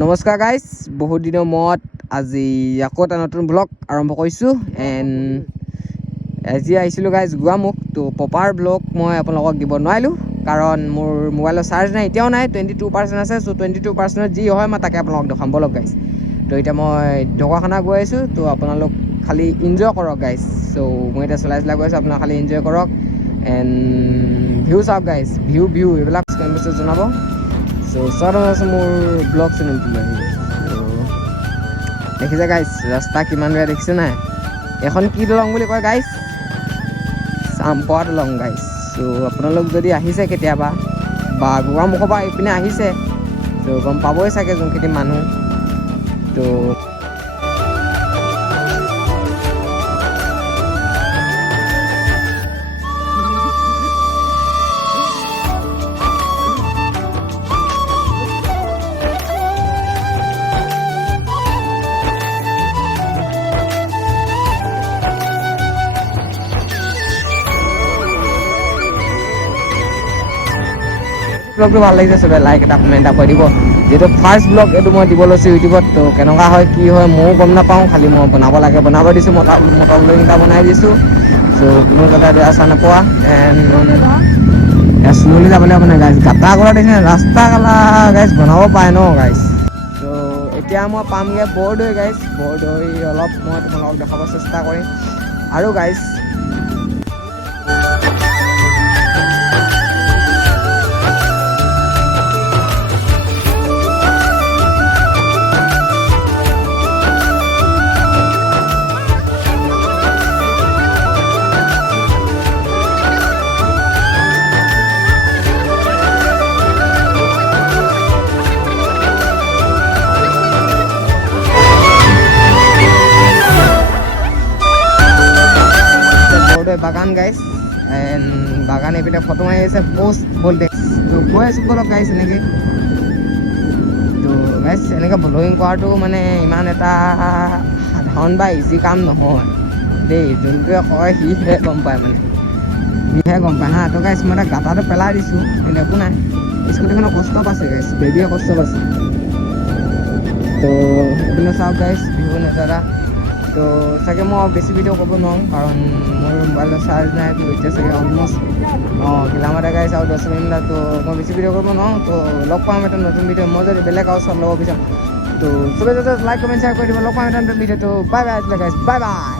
নমস্কাৰ গাইজ, বহুত দিনৰ মূৰত আজি আকৌ এটা নতুন ব্লগ আৰম্ভ কৰিছোঁ। এণ্ড আজি আহিছিলোঁ গাইজ গোৱামুখ। তো প্ৰপাৰ ব্লগ মই আপোনালোকক দিব নোৱাৰিলোঁ, কাৰণ মোৰ মোবাইলৰ চাৰ্জ নাই, এতিয়াও নাই, 22% আছে। চ' 22% যি হয় মই তাকে আপোনালোকক দেখাম বলক গাইজ। তো এতিয়া মই ঢকুৱাখানা গৈ আছোঁ, তো আপোনালোক খালি এনজয় কৰক গাইজ। চ' মই এতিয়া চলাই গৈ আছোঁ, আপোনালোক খালি এনজয় কৰক। এণ্ড ভিউ চাওক গাইজ, ভিউ এইবিলাক বস্তু জনাব। চ' ওচৰত আছে মোৰ ব্লগ চেনেলটো লৈ আহিব। দেখিছে গাইজ ৰাস্তা কিমান বেয়া, দেখিছে নাই? এখন কি দলং বুলি কয় গাইজ? চাম্পোৱা দলং গাইজ। চ' আপোনালোক যদি আহিছে কেতিয়াবা বা গোৱামুখৰ পৰা এইপিনে আহিছে, ত' গম পাবই চাগে যোনখিনি মানুহ। তো ব্লগটো ভাল লাগিছে, চবে লাইক এটা কমেণ্ট এটা কৰি দিব। যিহেতু ফাৰ্ষ্ট ব্লগ এইটো মই দিব লৈছোঁ ইউটিউবত, তো কেনেকুৱা হয় কি হয় ময়ো গম নাপাওঁ, খালি মই বনাব লাগে বনাব দিছোঁ, মটৰ ব্লগিং এটা বনাই দিছোঁ। চ' কোনো যাতে বেয়া চেয়া নোপোৱা। এণ্ড স্মুলি যাবলৈ মানে গাইজ গাটা কৰা দেখিছে, ৰাস্তা কালা গাইজ বনাব পাৰে ন গাইজ। ত' এতিয়া মই পামগৈ বৰদৈ গাইজ। বৰদৈ অলপ মই তোমালোকক দেখাব চেষ্টা কৰিম। আৰু গাইজ বাগান গাইজ। এণ্ড বাগান এইপিনে ফটো মাৰি আছে, পষ্ট ভল্টেজ। তো গৈ আছোঁ বলক গাইজ এনেকৈ। তো গাইজ এনেকৈ ব্লগিং কৰাটো মানে ইমান এটা সাধাৰণ বা ইজি কাম নহয় দেই। যোনটোৱে কয় সিহে গম পায়, মানে সিহে গম পায় হা। তো গাইজ মই এতিয়া গাটাটো পেলাই দিছোঁ, কিন্তু একো নাই, স্কুটিখনৰ কষ্ট পাইছে গাইজ, বেবীয়ে কষ্ট পাইছে। তো এইপিনে চাওক গাইজ ভিউ নজাৰা। তো চাগে মই বেছি ভিডিঅ' কৰিব নোৱাৰোঁ, কাৰণ মোৰ মোবাইলৰ চাৰ্জ নাই। তো এতিয়া চাগে অলমষ্ট কিলোমিটাৰ গাইজ আৰু 10 মিনিট। তো মই বেছি ভিডিঅ' কৰিব নোৱাৰোঁ। তো লগ পাম এটা নতুন ভিডিঅ'। মই যদি বেলেগ আৰু চব ল'ব বিচাৰোঁ, তো চবে যাতে লাইক কমেণ্ট শ্বেয়াৰ কৰি দিব। লগ পাম এটা নতুন ভিডিঅ'টো। বাই বাই আজিলৈ গাইজ, বাই বাই।